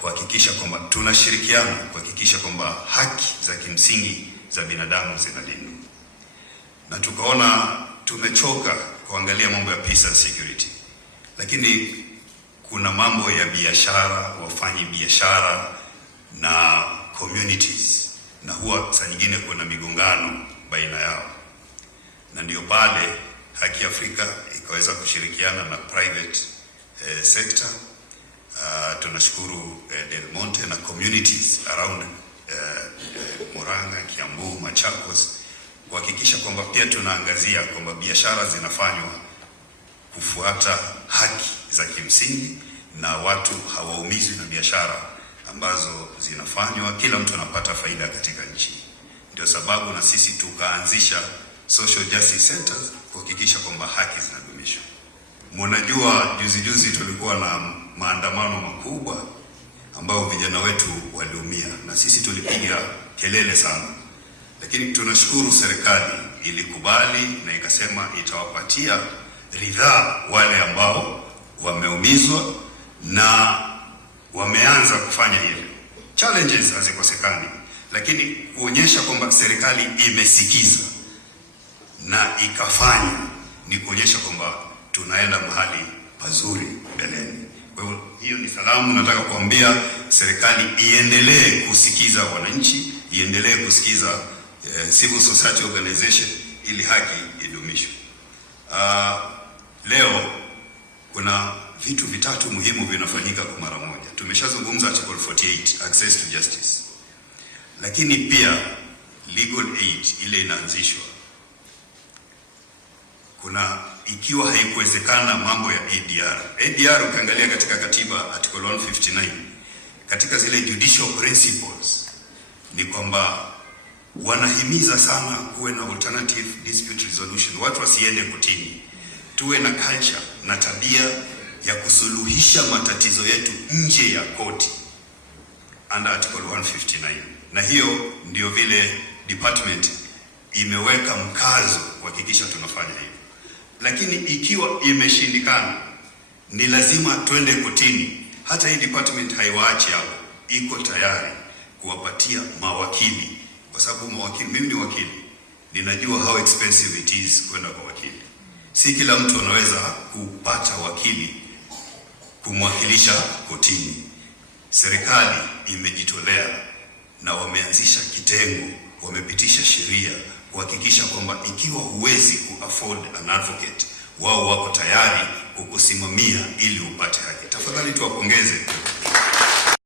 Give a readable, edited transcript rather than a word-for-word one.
kuhakikisha kwamba tunashirikiana kuhakikisha kwamba haki za kimsingi za binadamu zinalindwa. Na tukaona tumechoka kuangalia mambo ya peace and security, lakini kuna mambo ya biashara, wafanyi biashara na communities, na huwa saa nyingine kuna migongano baina yao, na ndio pale Haki Afrika ikaweza kushirikiana na private sector. Tunashukuru Del Monte na communities around Murang'a, Kiambu, Machakos, kuhakikisha kwamba pia tunaangazia kwamba biashara zinafanywa kufuata haki za kimsingi na watu hawaumizwi na biashara ambazo zinafanywa, kila mtu anapata faida katika nchi. Ndio sababu na sisi tukaanzisha social justice centers kuhakikisha kwamba haki zinadumishwa. Mnajua juzi tulikuwa na maandamano makubwa ambao vijana wetu waliumia, na sisi tulipiga kelele sana, lakini tunashukuru serikali ilikubali na ikasema itawapatia ridhaa wale ambao wameumizwa na wameanza kufanya hivyo. Challenges hazikosekani, lakini kuonyesha kwamba serikali imesikiza na ikafanya ni kuonyesha kwamba tunaenda mahali pazuri mbeleni. Kwa hiyo ni salamu nataka kuambia serikali iendelee kusikiza wananchi, iendelee kusikiza civil society organization ili haki idumishwe. Leo kuna vitu vitatu muhimu vinafanyika kwa mara moja. Tumeshazungumza article 48, access to justice. Lakini pia legal aid ile inaanzishwa. Kuna ikiwa haikuwezekana mambo ya ADR. ADR ukiangalia katika katiba article 159 katika zile judicial principles ni kwamba wanahimiza sana kuwe na alternative dispute resolution. Watu wasiende kotini. Tuwe na culture na tabia ya kusuluhisha matatizo yetu nje ya koti under article 159. Na hiyo ndio vile department imeweka mkazo kuhakikisha tunafanya hivyo. Lakini ikiwa imeshindikana, ni lazima twende kotini. Hata hii department haiwaachi hapo, iko tayari kuwapatia mawakili, kwa sababu mawakili, mimi ni wakili, ninajua how expensive it is kwenda kwa wakili. Si kila mtu anaweza kupata wakili kumwakilisha kotini. Serikali imejitolea na wameanzisha kitengo, wamepitisha sheria kuhakikisha kwamba ikiwa huwezi ku-afford an advocate, wao wako tayari kukusimamia ili upate haki. Tafadhali tuwapongeze.